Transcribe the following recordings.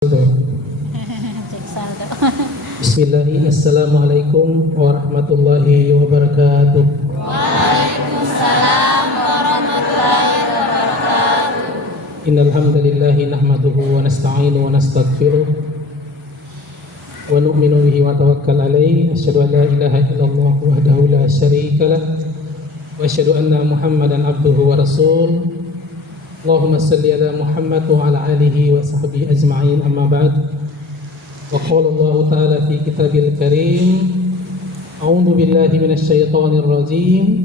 Cek saldo. Bismillahirrahmanirrahim. Assalamualaikum warahmatullahi wabarakatuh. Waalaikumsalam warahmatullahi wabarakatuh. Innal hamdalillahi nahmaduhu wa nasta'inu wa nastaghfiruh wa nu'minu bihi wa tawakkal alayhi. Asyhadu an la ilaha illallah wahdahu la syarika lah wa asyhadu anna Muhammadan abduhu wa rasul. Allahumma salli ala Muhammad wa ala alihi wa sahbihi ajma'in, amma ba'd. Wa qala Allah ta'ala fi kitabil karim, a'udzu billahi minasy syaithanir rajim,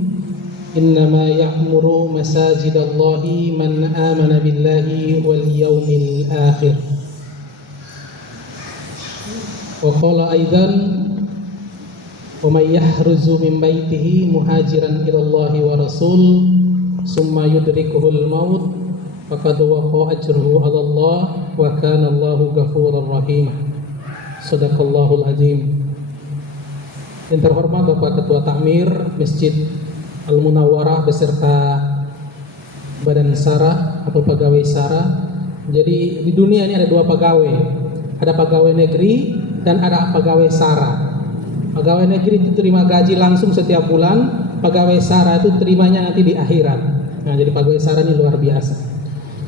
innama ya'muru masajidallahi man amana billahi wal yawmil akhir. Wa qala aidan, wa may yahruzu min baitihi muhajiran ila Allahi wa rasul summa yudrikuhul maut faqad waqa ajruhu 'ala Allah wa kana Allahu ghafurur rahim. Shadaqallahul azim. Yang terhormat Bapak Ketua Takmir Masjid Al-Munawwarah beserta Badan Syara atau pegawai Syara. Jadi di dunia ini ada dua pegawai. Ada pegawai negeri dan ada pegawai Syara. Pegawai negeri itu terima gaji langsung setiap bulan, pegawai Syara itu terimanya nanti di akhirat. Nah, jadi pegawai Syara ini luar biasa.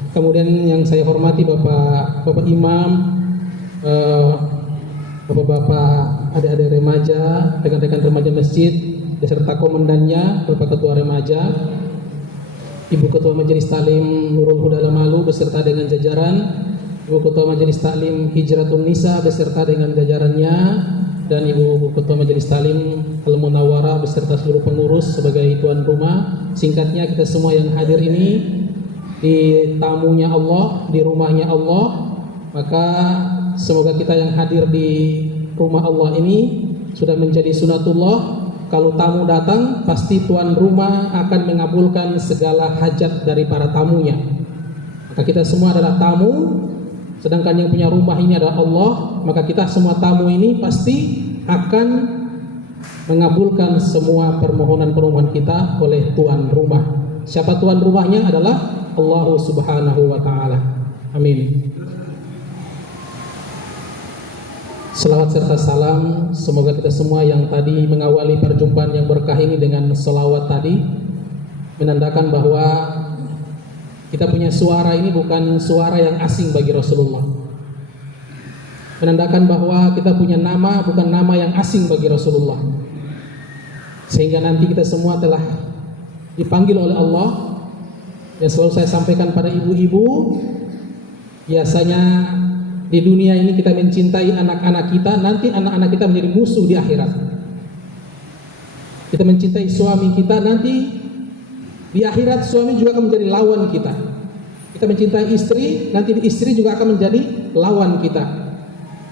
Kemudian yang saya hormati Bapak Imam, Bapak-bapak, adik-adik remaja, rekan-rekan remaja masjid, beserta komandannya, Bapak Ketua Remaja, Ibu Ketua Majelis Taklim Nurul Huda Lamalu beserta dengan jajaran, Ibu Ketua Majelis Taklim Hijratun Nisa beserta dengan jajarannya, dan Ibu Ketua Majelis Taklim Al-Munawwarah beserta seluruh pengurus sebagai tuan rumah. Singkatnya, kita semua yang hadir ini di tamunya Allah, di rumahnya Allah, maka semoga kita yang hadir di rumah Allah ini sudah menjadi sunatullah. Kalau tamu datang, pasti tuan rumah akan mengabulkan segala hajat dari para tamunya. Maka kita semua adalah tamu, sedangkan yang punya rumah ini adalah Allah. Maka kita semua tamu ini pasti akan mengabulkan semua permohonan-permohonan kita oleh tuan rumah. Siapa tuan rumahnya? Adalah Allah Subhanahu wa ta'ala. Amin. Selawat serta salam semoga kita semua yang tadi mengawali perjumpaan yang berkah ini dengan selawat tadi menandakan bahwa kita punya suara ini bukan suara yang asing bagi Rasulullah. Menandakan bahwa kita punya nama bukan nama yang asing bagi Rasulullah. Sehingga nanti kita semua telah dipanggil oleh Allah. Yang selalu saya sampaikan pada ibu-ibu, biasanya di dunia ini kita mencintai anak-anak kita, nanti anak-anak kita menjadi musuh di akhirat. Kita mencintai suami kita, nanti di akhirat suami juga akan menjadi lawan kita. Kita mencintai istri, nanti istri juga akan menjadi lawan kita.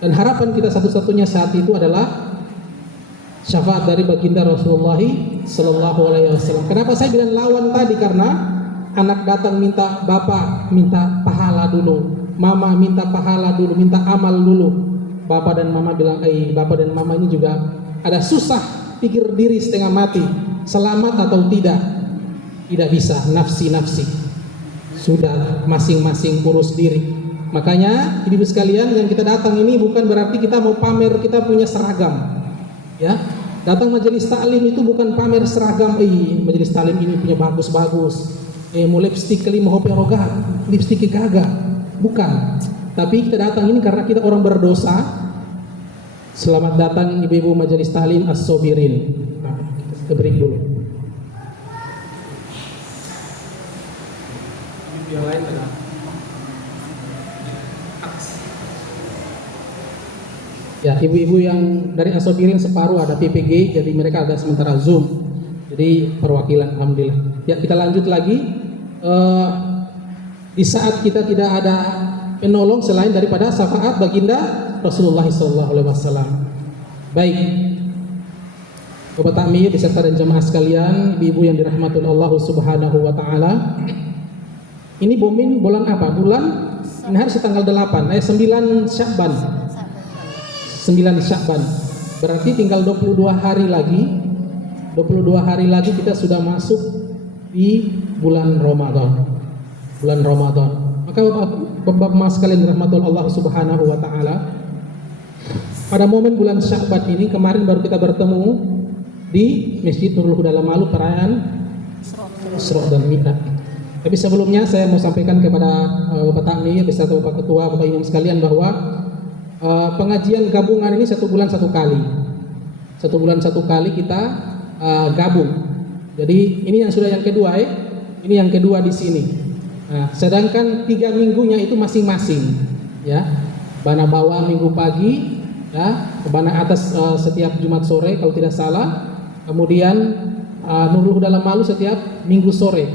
Dan harapan kita satu-satunya saat itu adalah syafaat dari baginda Rasulullah Sallallahu Alaihi Wasallam. Kenapa saya bilang lawan tadi? Karena anak datang minta bapak minta pahala dulu, mama minta pahala dulu, minta amal dulu. Bapak dan mama bilang, bapak dan mama ini juga ada susah, pikir diri setengah mati, selamat atau tidak. Tidak bisa, nafsi-nafsi. Sudah masing-masing urus diri. Makanya ibu sekalian, yang kita datang ini bukan berarti kita mau pamer kita punya seragam. Ya, datang majelis taklim itu bukan pamer seragam. Majelis taklim ini punya bagus-bagus. Mau lipstik kali mau peroga, lipstik gaga, bukan. Tapi kita datang ini karena kita orang berdosa. Selamat datang ibu-ibu majelis taklim as-sobirin. Nah, kita break dulu. Yang lain adalah ya, ibu-ibu yang dari as-sobirin separuh ada PPG, jadi mereka ada sementara Zoom. Jadi perwakilan, alhamdulillah. Ya, kita lanjut lagi. Di saat kita tidak ada penolong selain daripada syafaat baginda Rasulullah SAW. Baik, Bapak Takmir beserta dan jamaah sekalian, ibu-ibu yang dirahmati Allah Subhanahu wa ta'ala. Ini bulan apa? Bulan ini harus tanggal 8, 9 Sya'ban. 9 Sya'ban. Berarti tinggal 22 hari lagi. 22 hari lagi kita sudah masuk di bulan Ramadan. Maka Bapak Bapak-bapak sekalian rahmatullah Allah Subhanahu wa taala. Pada momen bulan Sya'ban ini kemarin baru kita bertemu di Masjid Nurul Huda Lamalu perayaan Isra dan Mi'raj. Tapi sebelumnya saya mau sampaikan kepada Bapak Takmi beserta Bapak Ketua, Bapak Imam sekalian bahwa pengajian gabungan ini 1 bulan 1 kali. 1 bulan 1 kali kita gabung. Jadi ini yang sudah yang kedua ini yang kedua di sini. Nah, sedangkan 3 minggunya itu masing-masing, ya. Bana bawah minggu pagi, ya. Bana atas setiap Jumat sore kalau tidak salah. Kemudian Nurul Huda Lamalu setiap Minggu sore,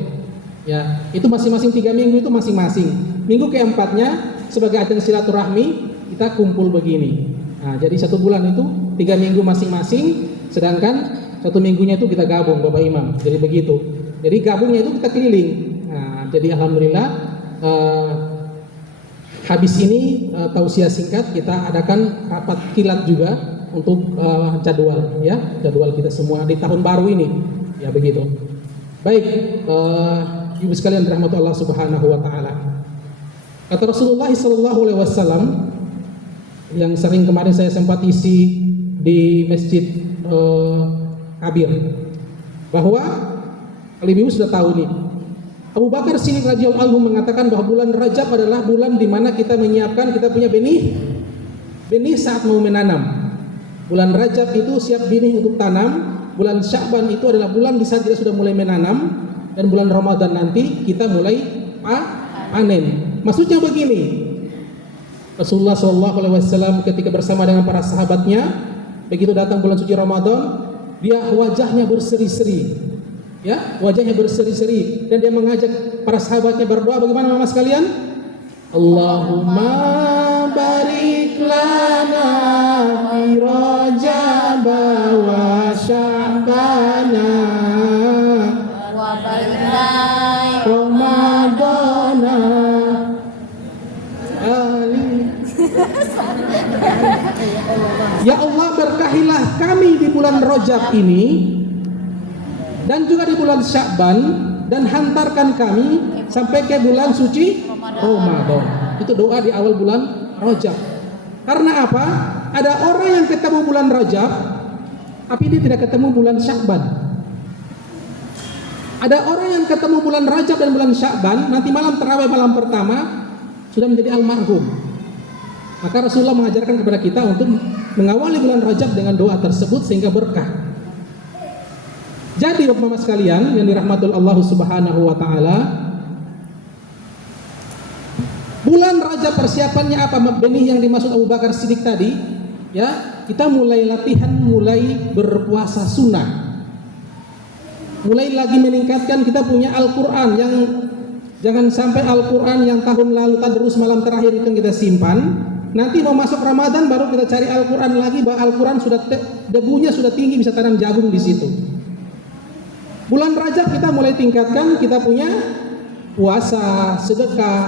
ya. Itu masing-masing 3 minggu itu masing-masing. Minggu keempatnya sebagai ajang silaturahmi kita kumpul begini. Nah, jadi 1 bulan itu 3 minggu masing-masing, sedangkan 1 minggunya itu kita gabung, Bapak Imam. Jadi begitu. Jadi gabungnya itu kita keliling. Nah, jadi alhamdulillah habis ini tausiah singkat kita adakan rapat kilat juga untuk jadwal, ya, jadwal kita semua di tahun baru ini, ya begitu. Baik, ibu sekalian rahmatullah Subhanahu wa taala. Kata Rasulullah sallallahu alaihi wasallam yang sering kemarin saya sempat isi di Masjid Kabir, bahwa kalau ibu sudah tahu nih, Abu Bakar Siddiq radhiyallahu anhu mengatakan bahwa bulan Rajab adalah bulan di mana kita menyiapkan, kita punya benih saat mau menanam. Bulan Rajab itu siap benih untuk tanam. Bulan Sya'ban itu adalah bulan di saat kita sudah mulai menanam, dan bulan Ramadan nanti kita mulai panen. Maksudnya begini, Rasulullah SAW ketika bersama dengan para sahabatnya, begitu datang bulan suci Ramadan, dia wajahnya berseri-seri, ya, wajahnya berseri-seri, dan dia mengajak para sahabatnya berdoa. Bagaimana mama sekalian? Allahumma barik lana fi Rajab wa Sya'bana wa barik Ramadana. Ya Allah, berkahilah kami di bulan Rajab ini dan juga di bulan Sya'ban, dan hantarkan kami sampai ke bulan suci Ramadan. Itu doa di awal bulan Rajab. Karena apa? Ada orang yang ketemu bulan Rajab tapi dia tidak ketemu bulan Sya'ban. Ada orang yang ketemu bulan Rajab dan bulan Sya'ban, nanti malam tarawih malam pertama sudah menjadi almarhum. Maka Rasulullah mengajarkan kepada kita untuk mengawali bulan Rajab dengan doa tersebut sehingga berkah. Jadi Bapak-bapak sekalian yang dirahmati Allah Subhanahu wa taala, bulan Rajab persiapannya apa? Benih yang dimaksud Abu Bakar Siddiq tadi, ya, kita mulai latihan, mulai berpuasa sunnah. Mulai lagi meningkatkan kita punya Al-Qur'an, yang jangan sampai Al-Qur'an yang tahun lalu tadrus malam terakhir itu kita simpan. Nanti mau masuk Ramadan baru kita cari Al-Qur'an lagi, bahwa Al-Qur'an sudah debunya sudah tinggi, bisa tanam jagung di situ. Bulan Rajab kita mulai tingkatkan, kita punya puasa, sedekah,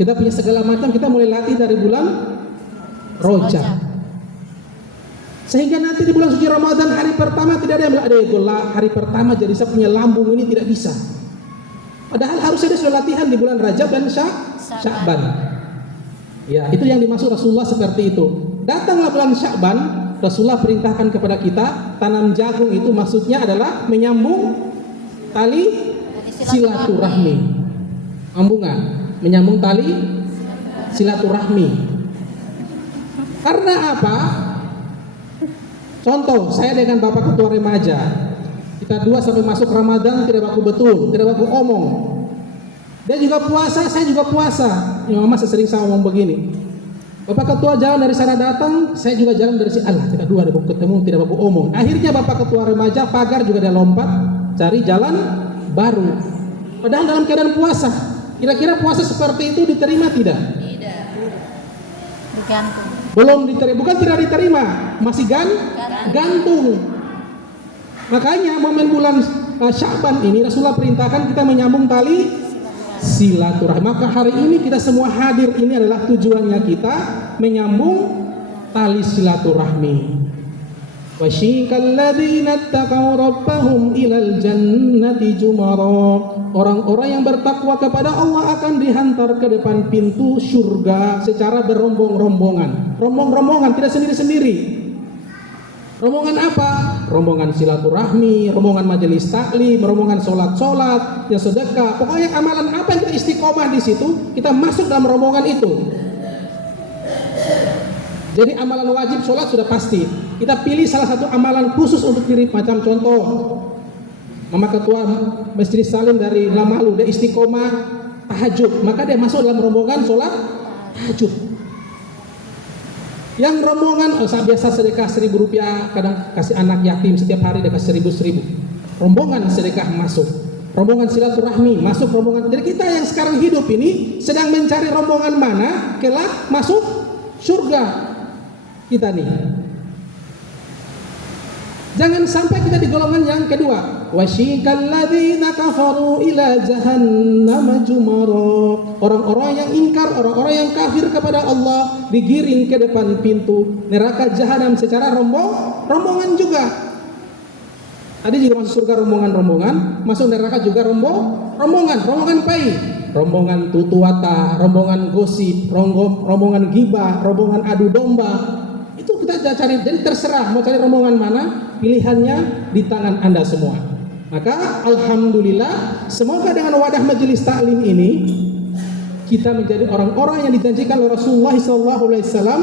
kita punya segala macam, kita mulai latih dari bulan Rajab. Sehingga nanti di bulan suci Ramadan hari pertama tidak ada yang bilang, "Aduh, hari pertama jadi saya punya lambung ini," tidak bisa. Padahal harusnya dia sudah latihan di bulan Rajab dan Sya'ban. Ya, itu yang dimaksud Rasulullah seperti itu. Datanglah bulan Sya'ban, Rasulullah perintahkan kepada kita tanam jagung, itu maksudnya adalah menyambung tali silaturahmi. Sambungan, menyambung tali silaturahmi. Karena apa? Contoh, saya dengan Bapak Ketua Remaja, kita dua sampai masuk Ramadan tidak baku betul, tidak baku omong. Dia juga puasa, saya juga puasa. Ya mama sering sama ngomong begini. Bapak Ketua jalan dari sana datang, saya juga jalan dari sini. Allah, kita dua ada ketemu, tidak baku omong. Akhirnya Bapak Ketua Remaja pagar juga dia lompat cari jalan baru. Padahal dalam keadaan puasa. Kira-kira puasa seperti itu diterima tidak? Tidak. Digantung. Belum diterima, bukan tidak diterima, masih gantung. Makanya momen bulan Sya'ban ini Rasulullah perintahkan kita menyambung tali silaturahmi. Maka hari ini kita semua hadir ini adalah tujuannya kita menyambung tali silaturahmi. Wasyikal ladzina taqaw rabbahum ilal jannati jumara orang-orang yang bertakwa kepada Allah akan dihantar ke depan pintu surga secara berombong-rombongan. Rombong-rombongan, tidak sendiri-sendiri. Rombongan apa? Rombongan silaturahmi, rombongan majelis taklim, rombongan sholat-sholat, yang sedekah. Pokoknya amalan apa yang kita istiqomah di situ, kita masuk dalam rombongan itu. Jadi amalan wajib sholat sudah pasti. Kita pilih salah satu amalan khusus untuk diri. Macam contoh, Mama Ketua Masjid Salim dari Lamalu, dia istiqomah tahajud, maka dia masuk dalam rombongan sholat tahajud. Yang rombongan biasa sedekah 1.000 rupiah, kadang kasih anak yatim setiap hari dia kasih 1.000. Rombongan sedekah masuk, rombongan silaturahmi masuk rombongan. Jadi kita yang sekarang hidup ini sedang mencari rombongan mana kelak masuk surga kita nih. Jangan sampai kita di golongan yang kedua. Wasyikal ladzina kafaru ila jahannam jumara. Orang-orang yang ingkar, orang-orang yang kafir kepada Allah digiring ke depan pintu neraka jahanam secara rombongan juga. Tadi juga masuk surga rombongan-rombongan, masuk neraka juga rombongan pai, rombongan tutuwata, rombongan gosip, rombongan gibah, rombongan adu domba. Itu kita cari, jadi terserah mau cari rombongan mana, pilihannya di tangan Anda semua. Maka alhamdulillah, semoga dengan wadah majelis taklim ini kita menjadi orang-orang yang dijanjikan oleh Rasulullah SAW,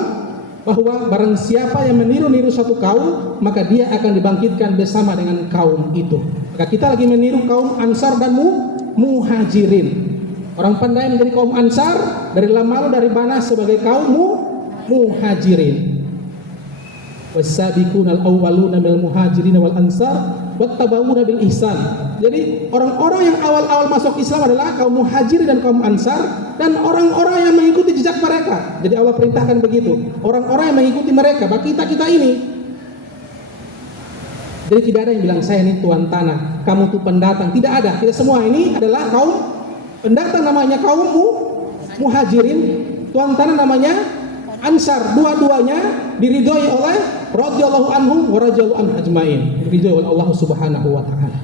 bahwa barang siapa yang meniru-niru satu kaum, maka dia akan dibangkitkan bersama dengan kaum itu. Maka kita lagi meniru kaum Ansar dan Muhajirin. Orang pandai menjadi kaum Ansar, dari Lamalu, dari Bana sebagai kaum Muhajirin. Was-sabiqunal awwaluna minal muhajirin wal ansar wattaba'una bil ihsan. Jadi orang-orang yang awal-awal masuk Islam adalah kaum muhajirin dan kaum ansar, dan orang-orang yang mengikuti jejak mereka. Jadi Allah perintahkan begitu, orang-orang yang mengikuti mereka, bagi kita ini. Jadi tidak ada yang bilang saya ini tuan tanah, kamu tuh pendatang. Tidak ada, kita semua ini adalah kaum pendatang, namanya kaum muhajirin, tuan tanah namanya Ansar. Dua-duanya diridhoi oleh radhiyallahu anhum wa radhiyallahu an ajmain, diridhoi oleh Allah Subhanahu wa taala.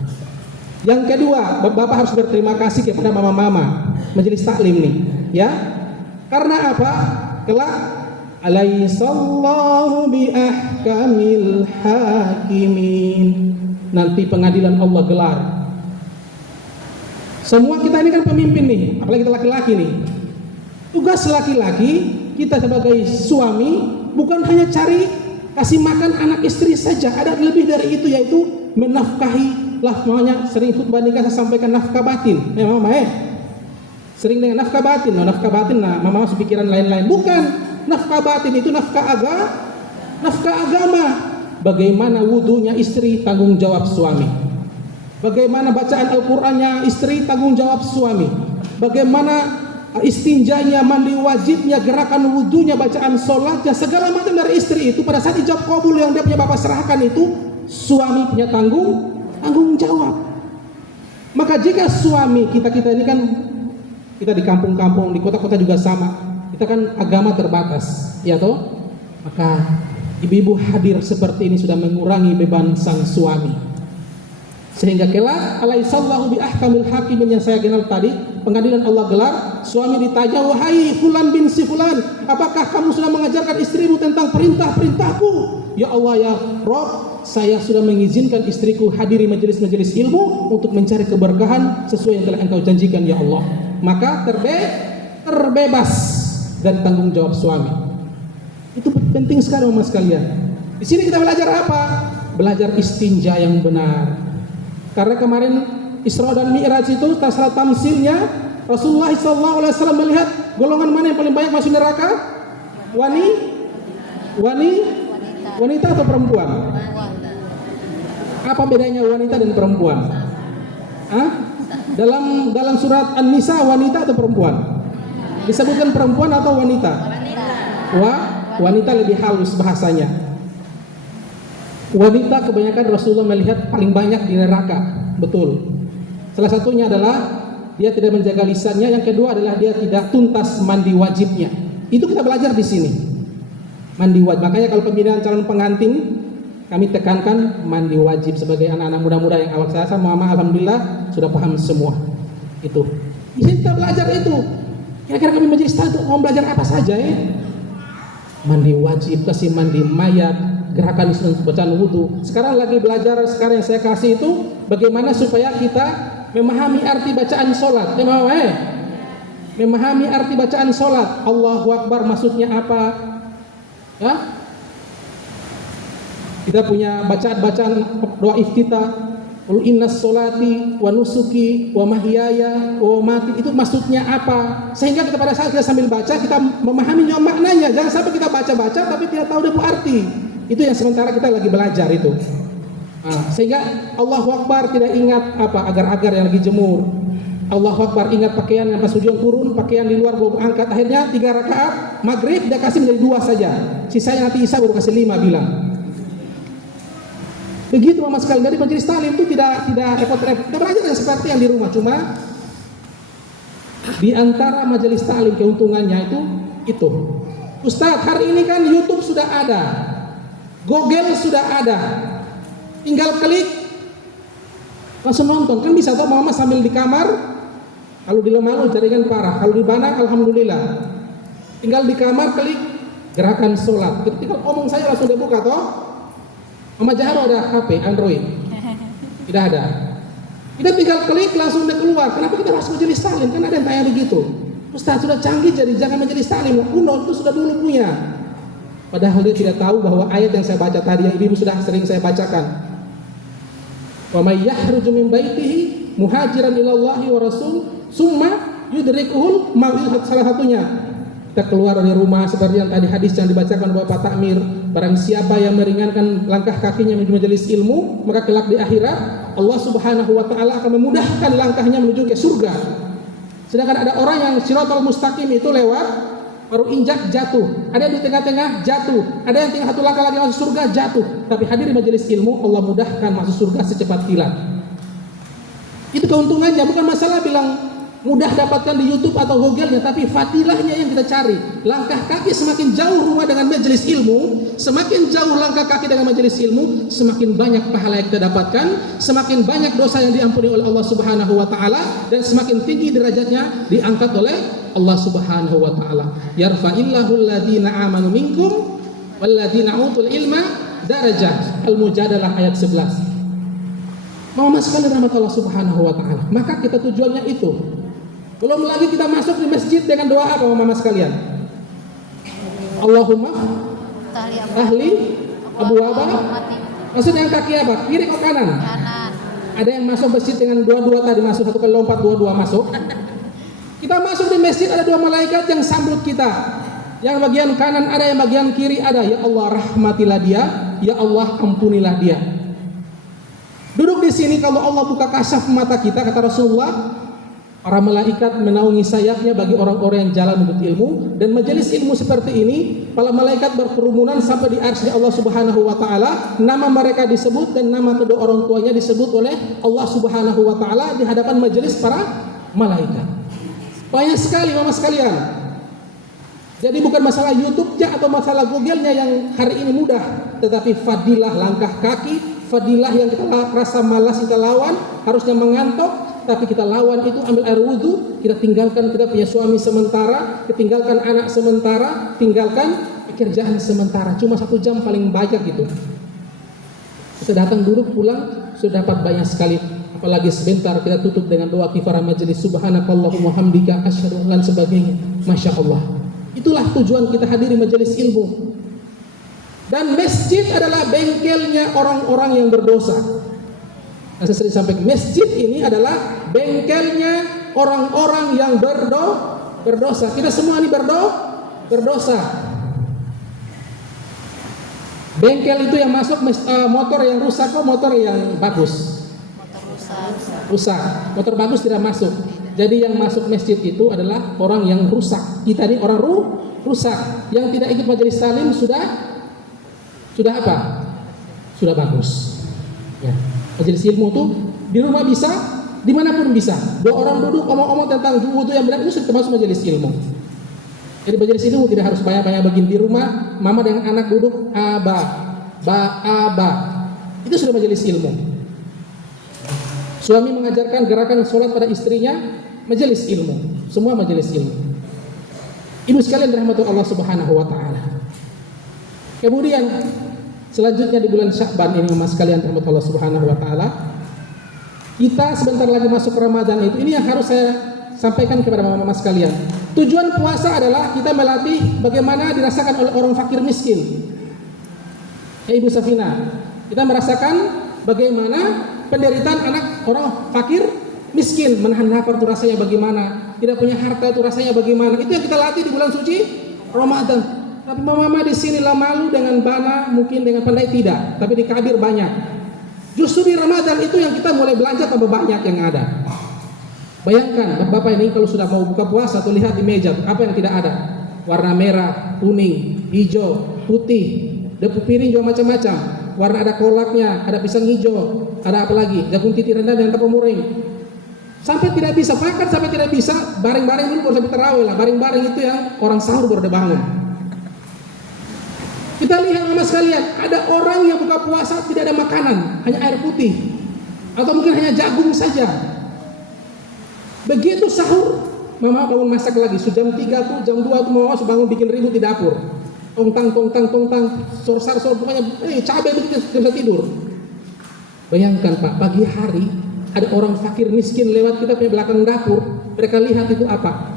Yang kedua, Bapak harus berterima kasih kepada mama-mama majelis taklim nih, ya. Karena apa? Kelak alaihissallahu bi ahkamil hakimin. Nanti pengadilan Allah gelar. Semua kita ini kan pemimpin nih, apalagi kita laki-laki nih. Tugas laki-laki kita sebagai suami bukan hanya cari kasih makan anak istri saja, ada lebih dari itu, yaitu menafkahi. Lah makanya sering khutbah nikah saya sampaikan nafkah batin. Mama sering dengan nafkah batin. Nafkah batin, mama masuk pikiran lain-lain. Bukan, nafkah batin itu nafkah agama. Bagaimana wudunya istri, tanggung jawab suami. Bagaimana bacaan Al-Qur'annya istri, tanggung jawab suami. Bagaimana istinjanya, mandi wajibnya, gerakan wudunya, bacaan sholatnya, segala macam dari istri itu pada saat ijab kabul yang dia punya bapak serahkan itu, suami punya tanggung jawab. Maka jika suami kita ini kan, kita di kampung-kampung, di kota-kota juga sama, kita kan agama terbatas, ya toh? Maka ibu-ibu hadir seperti ini sudah mengurangi beban sang suami. Sehingga kelak alaihissallahu bi ahkamil hakimin yang saya kenal tadi, pengadilan Allah gelar, suami ditanya, wahai fulan bin si fulan, apakah kamu sudah mengajarkan istrimu tentang perintah-perintahku? Ya Allah ya Rabb, saya sudah mengizinkan istriku hadiri majelis-majelis ilmu untuk mencari keberkahan sesuai yang telah engkau janjikan ya Allah. Maka terbebas dari tanggung jawab suami. Itu penting sekali mas sekalian. Di sini kita belajar apa? Belajar istinja yang benar. Karena kemarin Isra dan Mi'raj itu salah tamsilnya Rasulullah SAW melihat golongan mana yang paling banyak masuk neraka? Wanita atau perempuan? Apa bedanya wanita dan perempuan? Dalam surat An-Nisa wanita atau perempuan? Disebutkan perempuan atau wanita? Wanita lebih halus bahasanya. Wanita kebanyakan Rasulullah melihat paling banyak di neraka, betul. Salah satunya adalah dia tidak menjaga lisannya, yang kedua adalah dia tidak tuntas mandi wajibnya. Itu kita belajar di sini. Mandi wajib. Makanya kalau pemilihan calon pengantin, kami tekankan mandi wajib sebagai anak-anak muda-muda yang awal saya sama mama alhamdulillah sudah paham semua. Itu. Di sini kita belajar itu. Kira-kira kami majelis taklim mau belajar apa saja ya? Mandi wajib, kasih mandi mayat, gerakan sunat bacaan wudu. Sekarang lagi belajar, sekarang yang saya kasih itu bagaimana supaya kita memahami arti bacaan sholat. Memahami arti bacaan sholat. Allahu Akbar maksudnya apa? Ya? Kita punya bacaan-bacaan doa iftitah. Qul innas sholati wa nusuki wa mahyaya wa mati, itu maksudnya apa? Sehingga kita pada saat kita sambil baca kita memahami maknanya. Jangan sampai kita baca-baca tapi tidak tahu apa arti. Itu yang sementara kita lagi belajar itu. Sehingga Allahu Akbar tidak ingat apa agar-agar yang lagi jemur. Allahu Akbar ingat pakaian yang pas hujan turun, pakaian di luar belum angkat. Akhirnya 3 rakaat maghrib dia kasih menjadi 2 saja. Sisanya nanti Isya baru kasih 5 bilang. Begitu Mama sekalian, dari majelis taklim itu tidak repot-repot. Kita belajar yang seperti yang di rumah, cuma di antara majelis taklim keuntungannya itu. Ustaz, hari ini kan YouTube sudah ada, Google sudah ada, tinggal klik langsung nonton, kan bisa tuh Mama sambil di kamar. Kalau di Lemalu jaringan parah, kalau di Banak alhamdulillah. Tinggal di kamar klik gerakan sholat. Ketika omong saya langsung dia buka toh. Mama Jahro ada HP Android? Tidak ada. Kita tinggal klik langsung dia keluar. Kenapa kita harus majelis taklim? Kan ada yang tanya begitu. Ustaz sudah canggih jadi jangan majelis taklim. Kuno itu sudah dulu punya. Padahal dia tidak tahu bahwa ayat yang saya baca tadi yang ibu sudah sering saya bacakan. Wa may yakhruju min baitihi muhajiran ilallahi wa rasul summa yudrikuhul maut, salah satunya kita keluar dari rumah seperti yang tadi hadis yang dibacakan Bapak Takmir, barang siapa yang meringankan langkah kakinya menuju majelis ilmu maka kelak di akhirat Allah Subhanahu wa taala akan memudahkan langkahnya menuju ke surga. Sedangkan ada orang yang shiratal mustaqim itu lewat baru injak jatuh, ada yang di tengah-tengah jatuh, ada yang tinggal 1 langkah lagi masuk surga jatuh. Tapi hadir di majelis ilmu Allah mudahkan masuk surga secepat kilat. Itu keuntungannya, bukan masalah bilang mudah dapatkan di YouTube atau Google-nya, tapi fadilahnya yang kita cari. Langkah kaki semakin jauh rumah dengan majelis ilmu, semakin jauh langkah kaki dengan majelis ilmu, semakin banyak pahala yang kita dapatkan, semakin banyak dosa yang diampuni oleh Allah Subhanahu wa taala, dan semakin tinggi derajatnya diangkat oleh Allah Subhanahu wa taala. Yarfa'illahu alladhina amanu minkum walladhina utul ilma darajat. Al-Mujadalah ayat 11. Mama sekali rahmat Allah Subhanahu wa taala. Maka kita tujuannya itu. Belum lagi kita masuk di masjid dengan doa apa Mama sekalian? Allahumma ahli abwaaba. Maksudnya yang kaki apa? Kiri atau kanan? Kanan. Ada yang masuk masjid dengan dua-dua tadi masuk, 1 kali lompat dua-dua masuk. Kita masuk di masjid ada 2 malaikat yang sambut kita. Yang bagian kanan ada, yang bagian kiri ada. Ya Allah rahmatilah dia, ya Allah ampunilah dia. Duduk di sini kalau Allah buka kasaf mata kita kata Rasulullah, para malaikat menaungi sayapnya bagi orang-orang yang jalan menuntut ilmu, dan majelis ilmu seperti ini para malaikat berkerumunan sampai di arsy Allah Subhanahu wa taala. Nama mereka disebut dan nama kedua orang tuanya disebut oleh Allah Subhanahu wa taala di hadapan majelis para malaikat. Banyak sekali Mama sekalian. Jadi bukan masalah YouTube-nya atau masalah Google-nya yang hari ini mudah, tetapi fadilah langkah kaki, fadilah yang kita rasa malas kita lawan, harusnya mengantuk, tapi kita lawan itu, ambil air wudhu, kita tinggalkan kita punya suami sementara, kita tinggalkan anak sementara, tinggalkan pekerjaan sementara, cuma 1 jam paling banyak gitu. Kita datang duduk pulang sudah dapat banyak sekali. Apalagi sebentar kita tutup dengan doa kifaraah majelis, subhanakallahumma hamdika asyhadu an la ilaha illa anta sebagainya. Masya Allah. Itulah tujuan kita hadiri majelis ilmu. Dan masjid adalah bengkelnya orang-orang yang berdosa. Nah, saya sering sampaikan, masjid ini adalah bengkelnya orang-orang yang berdosa. Kita semua ini berdosa. Bengkel itu yang masuk motor yang rusak atau motor yang bagus? Rusak. Motor bagus tidak masuk. Jadi yang masuk masjid itu adalah orang yang rusak. Kita ini orang rusak. Yang tidak ikut majelis taklim sudah apa? Sudah bagus. Ya. Majelis ilmu itu di rumah bisa, dimanapun bisa. 2 orang duduk omong-omong tentang wudu yang benar, itu sudah termasuk majelis ilmu. Jadi majelis ilmu tidak harus banyak-banyak begini. Di rumah mama dengan anak duduk aba. Itu sudah majelis ilmu. Suami mengajarkan gerakan sholat pada istrinya, majelis ilmu, semua majelis ilmu. Ibu sekalian rahmati Allah Subhanahu wa taala. Kemudian selanjutnya di bulan Sya'ban ini Mas sekalian rahmati Allah Subhanahu wa taala, kita sebentar lagi masuk Ramadan itu. Ini yang harus saya sampaikan kepada mama-mama sekalian. Tujuan puasa adalah kita melatih bagaimana dirasakan oleh orang fakir miskin. Ya Ibu Safina, kita merasakan bagaimana penderitaan anak orang fakir miskin, menahan lapar itu rasanya bagaimana, tidak punya harta itu rasanya bagaimana. Itu yang kita latih di bulan suci Ramadan. Tapi mama di sini lah malu dengan bana, mungkin dengan pandai tidak, tapi di kabir banyak. Justru di Ramadan itu yang kita mulai belanja tambah banyak yang ada. Bayangkan Bapak ini kalau sudah mau buka puasa tuh lihat di meja apa yang tidak ada. Warna merah, kuning, hijau, putih, debu piring juga macam-macam. Warna ada kolaknya, ada pisang hijau, ada apa lagi? Jagung titi rendang dan tepung muring. Sampai tidak bisa, bahkan sampai tidak bisa bareng-bareng dulu baru sampai tarawih lah. Bareng-bareng itu yang orang sahur baru udah bangun. Kita lihat sama sekalian, ada orang yang buka puasa tidak ada makanan, hanya air putih atau mungkin hanya jagung saja. Begitu sahur, mama bangun masak lagi. Jam 3 tuh, jam 2 tuh mama sudah bangun bikin ribut di dapur. Tongtang, sorsar, pokoknya cabai itu tidak bisa tidur. Bayangkan Pak, pagi hari ada orang fakir miskin lewat kita punya belakang dapur, mereka lihat itu apa?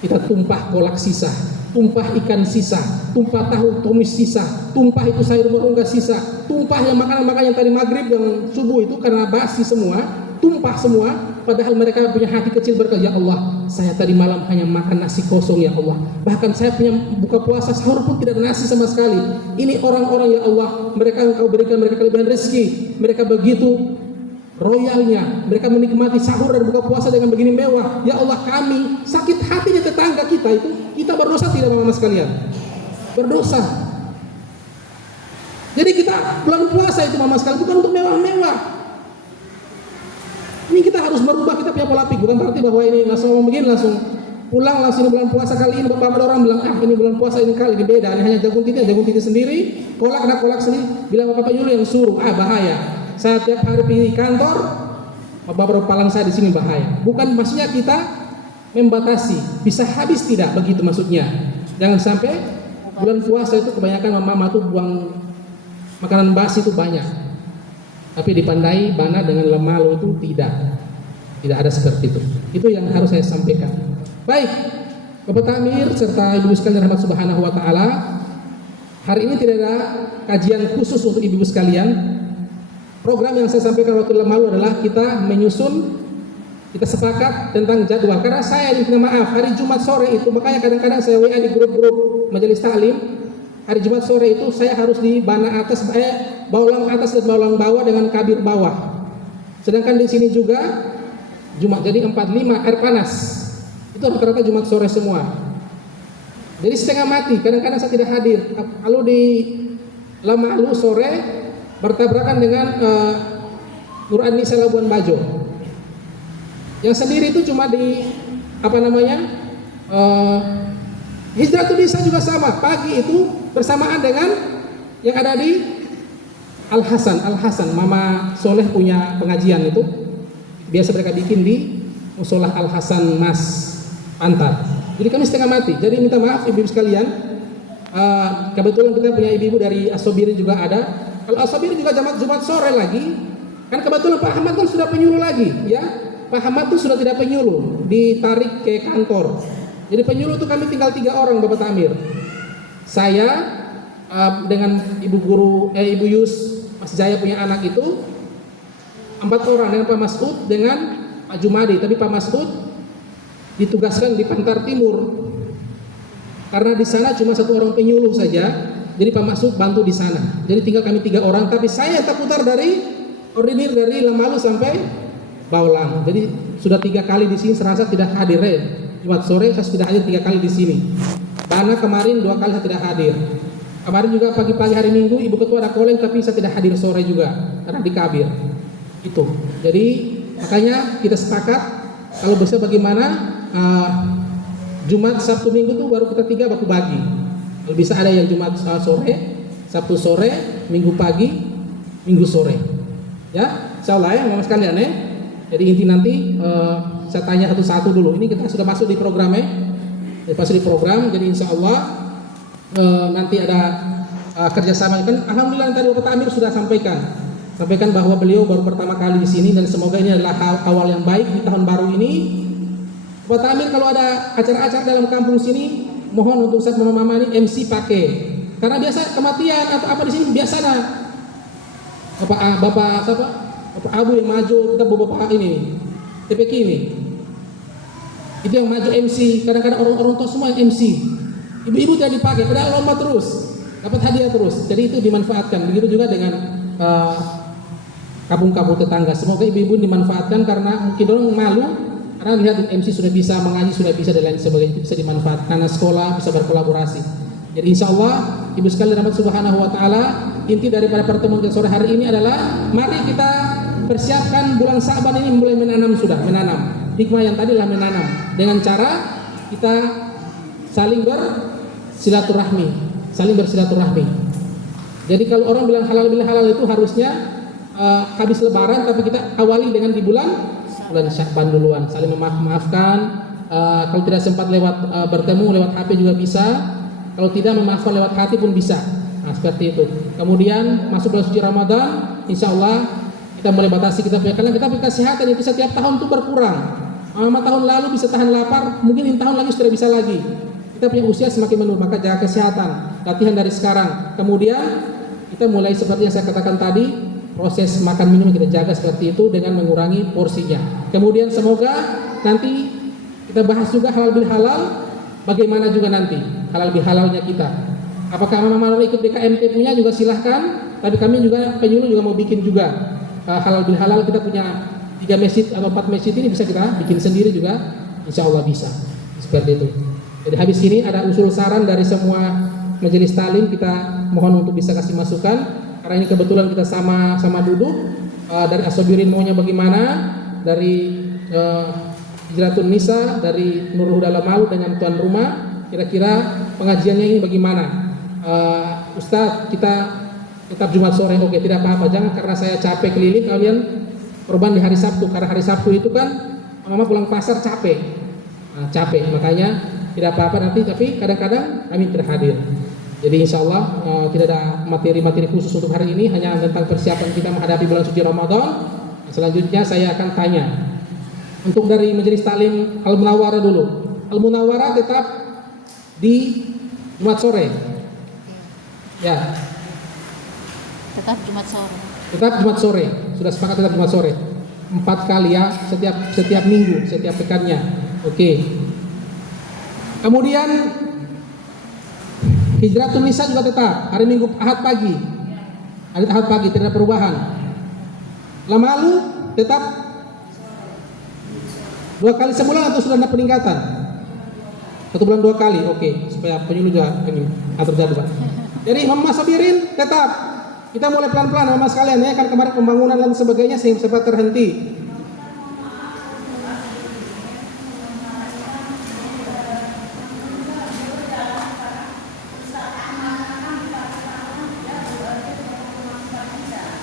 Kita tumpah kolak sisa, tumpah ikan sisa, tumpah tahu tumis sisa, tumpah itu sayur berungga sisa, tumpah yang makanan-makanan yang tadi maghrib dan subuh itu karena basi semua, tumpah semua. Padahal mereka punya hati kecil berkata, ya Allah, saya tadi malam hanya makan nasi kosong ya Allah. Bahkan saya punya buka puasa sahur pun tidak ada nasi sama sekali. Ini orang-orang ya Allah, mereka Engkau berikan mereka kelebihan rezeki. Mereka begitu royalnya, mereka menikmati sahur dan buka puasa dengan begini mewah. Ya Allah, kami sakit hatinya tetangga kita itu, kita berdosa tidak mama sekalian? Berdosa. Jadi kita bulan puasa itu mama sekalian bukan untuk mewah-mewah. Ini kita harus merubah kita punya pola pikir. Bukan berarti bahwa ini langsung begini langsung pulang langsung bulan puasa kali ini bapak ada orang bilang ini bulan puasa ini kali ini beda, ini hanya jagung titi sendiri, kolak ada kolak sendiri. Bilang bapak Yuli yang suruh, bahaya. Saya tiap hari pergi kantor, bapak palang saya di sini bahaya. Bukan maksudnya kita membatasi, bisa habis tidak begitu maksudnya. Jangan sampai bulan puasa itu kebanyakan mama tuh buang makanan basi itu banyak. Tapi dipandai bana dengan lemah lo itu tidak ada seperti itu. Itu yang harus saya sampaikan. Baik, Bapak Tamir serta Ibu sekalian rahmat Subhanahu wa taala. Hari ini tidak ada kajian khusus untuk Ibu sekalian. Program yang saya sampaikan waktu lalu adalah kita menyusun, kita sepakat tentang jadwal. Karena saya minta maaf, hari Jumat sore itu makanya kadang-kadang saya WA di grup-grup majelis taklim. Hari Jumat sore itu saya harus di bana atas, baulang atas dan baulang bawah dengan kabir bawah. Sedangkan di sini juga Jumat, jadi 45 air panas. Itu rata-rata Jumat sore semua. Jadi setengah mati, kadang-kadang saya tidak hadir. Kalau di Lamalu sore bertabrakan dengan Nur An-Nisa Labuan Bajo. Yang sendiri itu cuma di Hijratul Nisa juga sama, pagi itu bersamaan dengan yang ada di Al Hasan, Mama Soleh punya pengajian itu. Biasa mereka bikin di Musolah Al Hasan Mas Pantar. Jadi kami setengah mati. Jadi minta maaf ibu sekalian. Kebetulan kita punya ibu-ibu dari Asobiri juga ada. Kalau Asobiri juga Jumat sore lagi. Kan kebetulan Pak Ahmad kan sudah penyuluh lagi, ya. Pak Ahmad tuh sudah tidak penyuluh, ditarik ke kantor. Jadi penyuluh itu kami tinggal 3 orang Bapak Tamir. Saya dengan Ibu Guru, Ibu Yus, Mas Jaya punya anak itu 4 orang dengan Pak Masud dengan Pak Jumadi. Tapi Pak Masud ditugaskan di Pantar Timur karena di sana cuma 1 orang penyuluh saja. Jadi Pak Masud bantu di sana. Jadi tinggal kami 3 orang. Tapi saya terputar dari ordinir dari Lamalu sampai Baulang. Jadi sudah 3 kali di sini serasa tidak hadir. Jumat sore saya sudah hadir 3 kali di sini. Karena kemarin 2 kali saya tidak hadir. Kemarin juga pagi-pagi hari Minggu Ibu Ketua ada koleng tapi saya tidak hadir sore juga karena di kabir. Itu. Jadi makanya kita sepakat kalau bisa bagaimana Jumat, Sabtu, Minggu tuh baru kita 3 baku bagi. Kalau bisa ada yang Jumat sore, Sabtu sore, Minggu pagi, Minggu sore. Ya, insyaallah ya, Mama sekalian ya. Jadi inti nanti saya tanya satu-satu dulu. Ini kita sudah masuk di programnya, masuk di program. Jadi insya Allah nanti ada kerjasama. Kan alhamdulillah tadi Bapak Amir sudah sampaikan bahwa beliau baru pertama kali di sini dan semoga ini adalah awal yang baik di tahun baru ini. Bapak Amir kalau ada acara-acara dalam kampung sini, mohon untuk Ustaz Mama ini MC pakai. Karena biasa kematian atau apa di sini biasa nah. Bapak Abu yang maju, kita bapak ini TPK ini. Itu yang maju MC. Kadang-kadang orang-orang tua semua yang MC. Ibu-ibu tidak dipakai, padahal lomba terus, dapat hadiah terus. Jadi itu dimanfaatkan. Begitu juga dengan kampung-kampung tetangga. Semoga ibu-ibu dimanfaatkan karena mungkin orang malu karena lihat MC sudah bisa mengaji, sudah bisa dan lain sebagainya, bisa dimanfaatkan. Anak sekolah bisa berkolaborasi. Jadi insya Allah ibu sekalian rahmat subhanahu wa ta'ala, inti daripada pertemuan kita sore hari ini adalah mari kita persiapkan bulan Sa'ban ini mulai menanam hikmah yang tadi adalah menanam dengan cara kita saling bersilaturahmi. Jadi kalau orang bilang halal bil halal itu harusnya habis lebaran, tapi kita awali dengan di bulan Sya'ban duluan, saling memaafkan. Kalau tidak sempat lewat bertemu lewat HP juga bisa. Kalau tidak memaafkan lewat hati pun bisa. Nah, seperti itu. Kemudian masuk bulan suci Ramadan, insya Allah kita mulai batasi karena kita punya kesehatan itu setiap tahun itu berkurang. Tahun lalu bisa tahan lapar, mungkin tahun lagi sudah bisa lagi. Kita punya usia semakin menurun, maka jaga kesehatan, latihan dari sekarang. Kemudian kita mulai seperti yang saya katakan tadi, proses makan minum kita jaga seperti itu dengan mengurangi porsinya. Kemudian semoga nanti kita bahas juga halal bil halal. Bagaimana juga nanti halal bihalalnya kita. Apakah Mama ikut BKMT punya juga silahkan. Tapi kami juga penyuluh juga mau bikin juga halal bihalal. Kita punya 3 masjid atau 4 masjid ini bisa kita bikin sendiri juga. Insya Allah bisa. Seperti itu. Jadi habis ini ada usul saran dari semua majelis talim, kita mohon untuk bisa kasih masukan. Karena ini kebetulan kita sama duduk. Dari Asobirin maunya bagaimana, dari Hijratun Nisa, dari Nurul Huda Malu dengan tuan rumah, kira-kira pengajiannya ini bagaimana? Ustadz, kita tetap Jumat sore, oke, tidak apa-apa. Jangan karena saya capek keliling, kalian korban di hari Sabtu. Karena hari Sabtu itu kan mama pulang pasar capek, makanya tidak apa-apa nanti. Tapi kadang-kadang kami tidak hadir. Jadi insya Allah tidak ada materi-materi khusus untuk hari ini, hanya tentang persiapan kita menghadapi bulan suci Ramadan. Selanjutnya saya akan tanya. Untuk dari majelis taklim Al-Munawwarah dulu. Al-Munawwarah tetap di Jumat sore. Ya. Tetap Jumat sore. Tetap Jumat sore. Sudah sepakat tetap Jumat sore. 4 kali ya, setiap minggu, setiap pekannya. Oke. Kemudian Hijratun Nisa juga tetap hari Minggu Ahad pagi. Hari Ahad pagi tidak ada perubahan. Lalu tetap 2 kali sebulan atau sudah ada peningkatan? 1 bulan 2 kali, oke, supaya penyuluh juga ini atur jadwal. Jadi Mama Sabirin tetap kita mulai pelan-pelan Mama sekalian ya, kan kemarin pembangunan dan sebagainya sehingga sempat terhenti.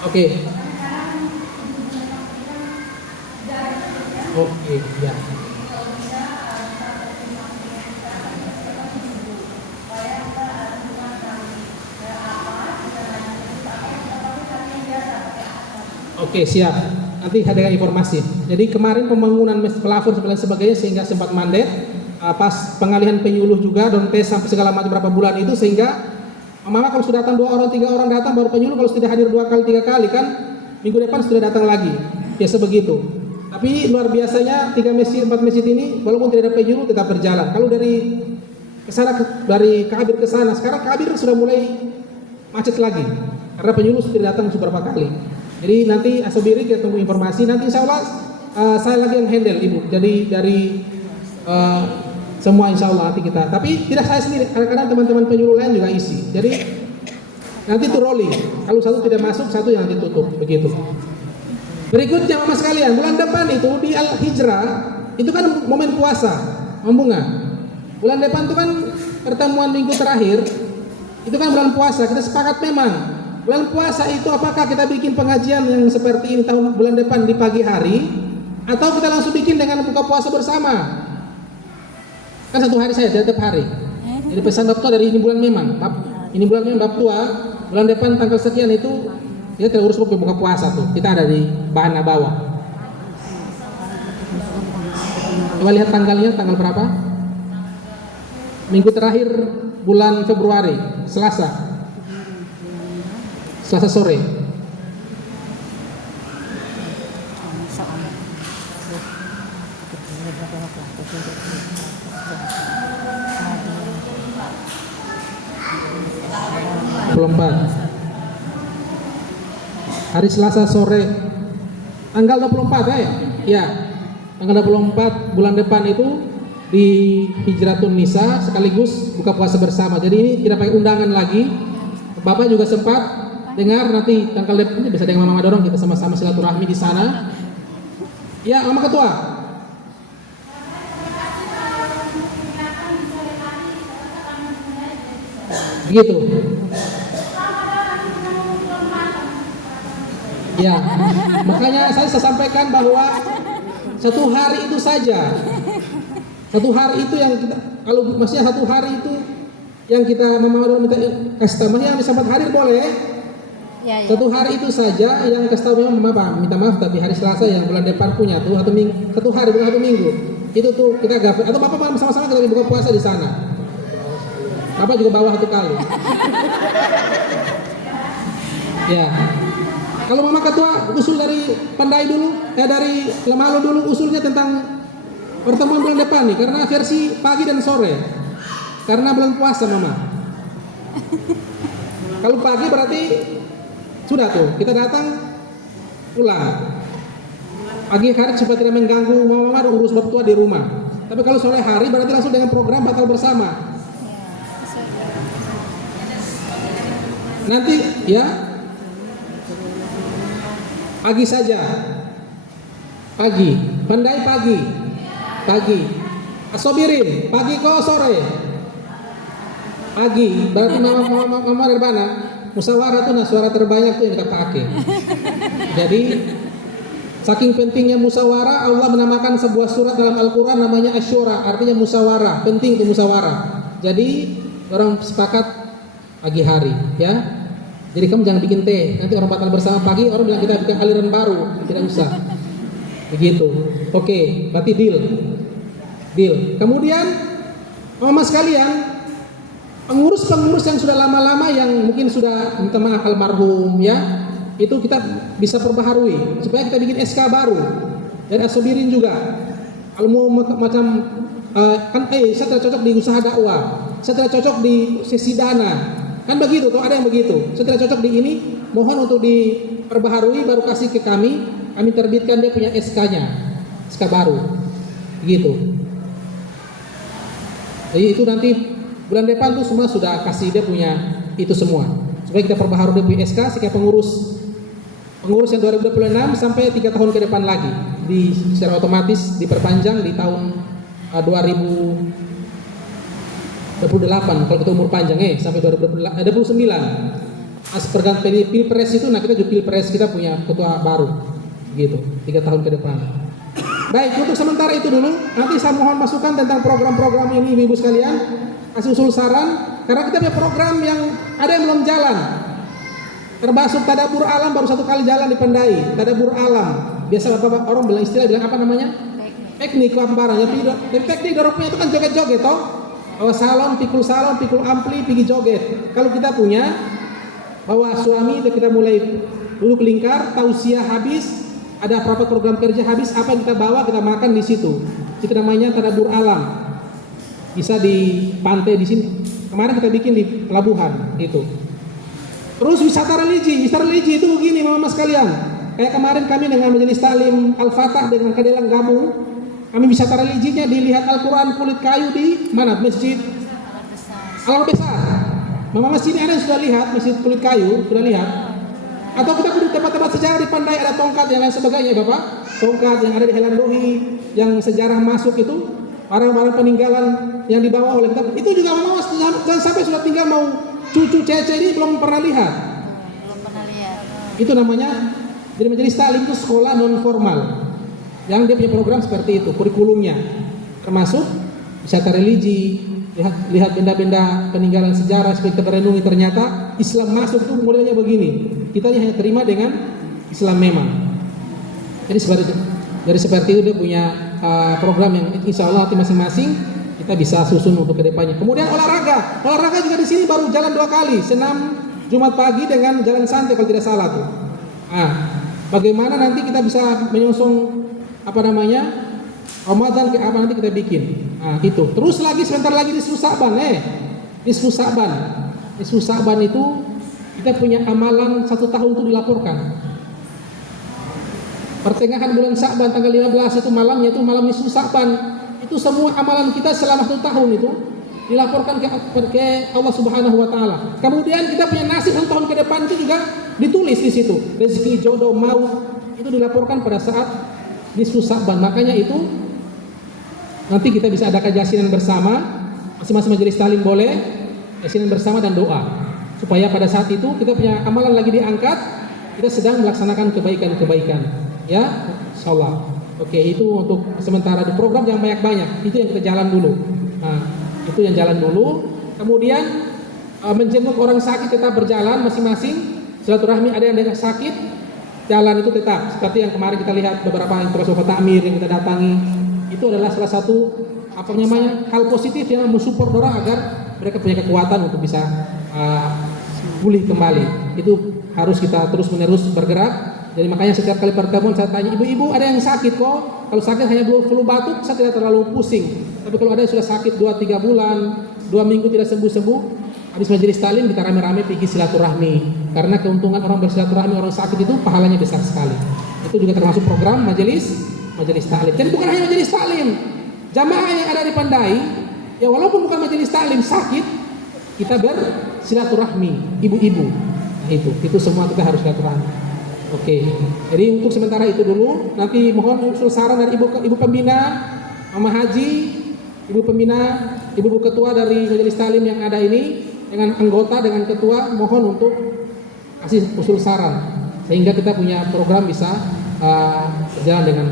Oke. Oke, ya. Oke, siap. Nanti ada informasi. Jadi kemarin pembangunan plafon dan sebagainya sehingga sempat mandek. Pas pengalihan penyuluh juga dan tes sampai segala macam berapa bulan itu, sehingga Mama kalau sudah datang 2 orang 3 orang datang baru penyuluh. Kalau sudah hadir 2 kali 3 kali kan minggu depan sudah datang lagi. Biasa begitu. Tapi luar biasanya 3 masjid 4 masjid ini walaupun tidak ada penyuluh tetap berjalan. Kalau dari kesana dari Kabir ke sana, sekarang Kabir sudah mulai macet lagi karena penyuluh sudah datang beberapa kali. Jadi nanti Asobiri kita tunggu informasi. Nanti insya Allah saya lagi yang handle ibu. Jadi dari semua insya Allah nanti kita. Tapi tidak saya sendiri, kadang-kadang teman-teman penyuluh lain juga isi. Jadi nanti itu rolling. Kalau satu tidak masuk, satu yang nanti tutup begitu. Berikutnya Mama sekalian, bulan depan itu di Al-Hijrah itu kan momen puasa, membunga. Bulan depan itu kan pertemuan minggu terakhir, itu kan bulan puasa. Kita sepakat memang bulan puasa itu apakah kita bikin pengajian yang seperti ini bulan depan di pagi hari Atau kita langsung bikin dengan buka puasa bersama. Kan satu hari saya tiap hari. Jadi pesan bab tua dari ini bulan memang. Ini bulan memang bab tua. Bulan depan tanggal sekian itu kita tidak urus buka puasa tuh. Kita ada di bahan bawah. Coba lihat tanggalnya, tanggal berapa? Minggu terakhir bulan Februari, Selasa sore. Hari Selasa sore tanggal 24 ya. Tanggal 24 bulan depan itu di Hijratun Nisa sekaligus buka puasa bersama. Jadi ini tidak pakai undangan lagi. Bapak juga sempat dengar nanti tanggal depan bisa dengan Mama dorong kita sama-sama silaturahmi di sana. Ya, Mama Ketua. Begitu. Ya, makanya saya sampaikan bahwa satu hari itu saja. Satu hari itu yang kita, kalau maksudnya satu hari itu yang kita minta kasih tahu yang disambat hadir boleh. Ya. Satu hari itu saja yang kasih tahu memang minta maaf tapi hari Selasa yang bulan depan punya tuh satu hari bukan satu minggu. Itu tuh kita gak atau Bapak sama-sama kita buka puasa di sana. Bapak juga bawa satu kali. Ya. Kalau Mama Ketua usul dari Pandai dulu, dari Lemalo dulu usulnya tentang pertemuan bulan depan nih, karena versi pagi dan sore. Karena bulan puasa Mama. Kalau pagi berarti sudah tuh, kita datang pulang. Pagi hari supaya tidak mengganggu Mama urus bab tua di rumah. Tapi kalau sore hari berarti langsung dengan program batal bersama. Nanti ya pagi saja, pagi, Pandai pagi, Asobirin pagi kok sore, pagi, berarti mama dari mana? Musyawarah tuh suara terbanyak tuh yang kita pakai. Jadi saking pentingnya musyawarah, Allah menamakan sebuah surat dalam Al-Quran namanya Asyura, artinya musyawarah, penting itu musyawarah. Jadi orang sepakat pagi hari, ya. Jadi kamu jangan bikin teh, nanti orang batal bersama pagi, orang bilang kita bikin aliran baru, tidak usah. Begitu. Oke, berarti deal. Kemudian, mama sekalian, pengurus-pengurus yang sudah lama-lama yang mungkin sudah minta maaf almarhum, ya, itu kita bisa perbaharui supaya kita bikin SK baru. Dan Asobirin juga. Kalau mau macam saya tidak cocok di usaha dakwah, saya tidak cocok di sesi dana. Kan begitu tuh, ada yang begitu. Saya tidak cocok di ini, mohon untuk diperbaharui baru kasih ke kami terbitkan dia punya SK-nya, SK baru. Begitu. Jadi itu nanti bulan depan tuh semua sudah kasih dia punya itu semua. Supaya kita perbaharui dia punya SK, sekian pengurus yang 2026 sampai 3 tahun ke depan lagi. Secara otomatis diperpanjang di tahun 2028 kalau kita umur panjang sampai 29. As pergantian pilpres itu, nah kita juga pilpres kita punya ketua baru, gitu 3 tahun ke depan. Baik, untuk sementara itu dulu. Nanti saya mohon masukan tentang program-program ini ibu-ibu sekalian, kasih usul saran, karena kita punya program yang ada yang belum jalan. Termasuk tadabur alam baru 1 kali jalan di Pandai. Tadabur alam, biasa bapak orang bilang apa namanya? Teknik barangnya. Tapi teknik dorongnya itu kan joget-joget toh. Bahwa salon, pikul ampli, pergi joget. Kalau kita punya bahwa suami kita mulai duduk lingkar, tausiah habis, ada rapat program kerja habis, apa yang kita bawa kita makan di situ. Itu namanya tadabur alam. Bisa di pantai di sini. Kemarin kita bikin di pelabuhan itu. Terus wisata religi itu begini mama sekalian. Kayak kemarin kami dengan majelis taklim Al-Fatah dengan Kadelang gabung. Kami wisata religinya dilihat Al-Quran kulit kayu di mana? Masjid Al Besar. Mama masjid ini ada yang sudah lihat masjid kulit kayu, sudah lihat? Atau kita di tempat-tempat sejarah di Pandai ada tongkat yang lain sebagainya, Bapak? Tongkat yang ada di Helandohi yang sejarah masuk itu, barang-barang peninggalan yang dibawa oleh kita. Itu juga mama jangan sampai sudah tinggal mau cucu cece ini belum pernah lihat. Itu namanya jadi majelis taklim itu sekolah non formal. yang dia punya program seperti itu, kurikulumnya, termasuk wisata religi, lihat benda-benda peninggalan sejarah supaya kita renungi ternyata Islam masuk itu modelnya begini. Kita hanya terima dengan Islam memang. Jadi seperti itu dia punya program yang insya Allah nanti masing-masing kita bisa susun untuk kedepannya. Kemudian olahraga juga di sini baru jalan 2 kali, senam Jumat pagi dengan jalan santai kalau tidak salah tuh. Bagaimana nanti kita bisa menyosong Ramadan ke apa nanti kita bikin. Itu. Terus lagi sebentar lagi nisfu Sa'ban. Nisfu Sa'ban itu kita punya amalan 1 tahun itu dilaporkan. Pertengahan bulan Sa'ban tanggal 15 itu malamnya itu malam nisfu Sa'ban. Itu semua amalan kita selama 1 tahun itu dilaporkan ke Allah Subhanahu wa taala. Kemudian kita punya nasib 1 tahun ke depan itu juga ditulis di situ. Rezeki, jodoh, maut itu dilaporkan pada saat nisfu Sa'ban. Makanya itu nanti kita bisa adakan yasinan bersama, masing-masing majelis taklim boleh yasinan bersama dan doa. Supaya pada saat itu kita punya amalan lagi diangkat, kita sedang melaksanakan kebaikan-kebaikan. Ya, insyaallah. Oke, itu untuk sementara di program yang banyak-banyak. Itu yang kita jalan dulu. Itu yang jalan dulu. Kemudian menjenguk orang sakit tetap berjalan masing-masing. Silaturahmi ada yang sakit, jalan itu tetap. Seperti yang kemarin kita lihat beberapa Bapak Takmir yang kita datangi. Itu adalah salah satu hal positif yang mensupport orang agar mereka punya kekuatan untuk bisa pulih kembali. Itu harus kita terus-menerus bergerak. Jadi makanya setiap kali pertemuan saya tanya, ibu-ibu ada yang sakit kok? Kalau sakit hanya flu batuk, saya tidak terlalu pusing. Tapi kalau ada yang sudah sakit 2-3 bulan, 2 minggu tidak sembuh-sembuh, habis majelis taklim kita rame-rame pergi silaturahmi. Karena keuntungan orang bersilaturahmi orang sakit itu pahalanya besar sekali. Itu juga termasuk program majelis taklim. Jadi bukan hanya majelis taklim, jamaah yang ada di Pandai, ya walaupun bukan majelis taklim sakit, kita bersilaturahmi ibu-ibu. Itu semua kita harus silaturahmi. Oke, jadi untuk sementara itu dulu. Nanti mohon usul saran dari ibu pembina, Mama Haji, ibu pembina, ibu ketua dari majelis taklim yang ada ini, dengan anggota, dengan ketua, mohon untuk kasih usul saran sehingga kita punya program bisa berjalan dengan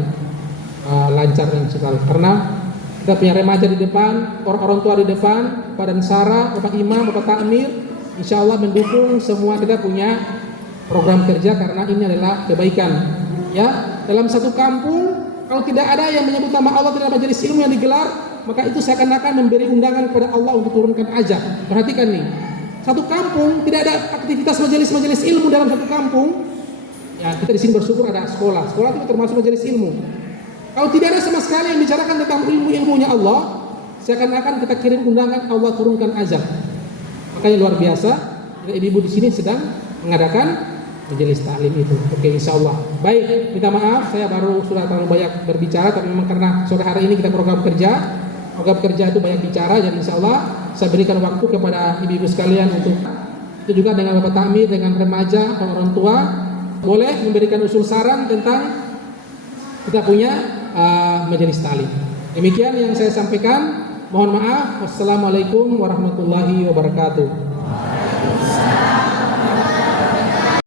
lancar dan sekali. Karena kita punya remaja di depan, orang tua di depan, Badan Syara, Bapak Imam, Bapak Takmir, insya Allah mendukung semua. Kita punya program kerja karena ini adalah kebaikan. Ya, dalam satu kampung kalau tidak ada yang menyebut nama Allah, tidak ada majelis ilmu yang digelar, maka itu seakan-akan memberi undangan kepada Allah untuk turunkan azab. Perhatikan nih, satu kampung tidak ada aktivitas majelis ilmu dalam satu kampung. Ya, kita di sini bersyukur ada sekolah itu termasuk majelis ilmu. Kalau tidak ada sama sekali yang bicarakan tentang ilmunya Allah, seakan-akan kita kirim undangan Allah turunkan azab. Makanya luar biasa, ibu-ibu di sini sedang mengadakan majelis taklim itu. Oke, insyaallah. Baik, minta maaf saya baru sudah terlalu banyak berbicara, tapi memang karena sore hari ini kita program kerja itu banyak bicara, jadi insyaallah saya berikan waktu kepada ibu-ibu sekalian untuk itu juga dengan Bapak Takmir, dengan remaja, orang tua boleh memberikan usul saran tentang kita punya majelis taklim. Demikian yang saya sampaikan. Mohon maaf. Wassalamualaikum warahmatullahi wabarakatuh.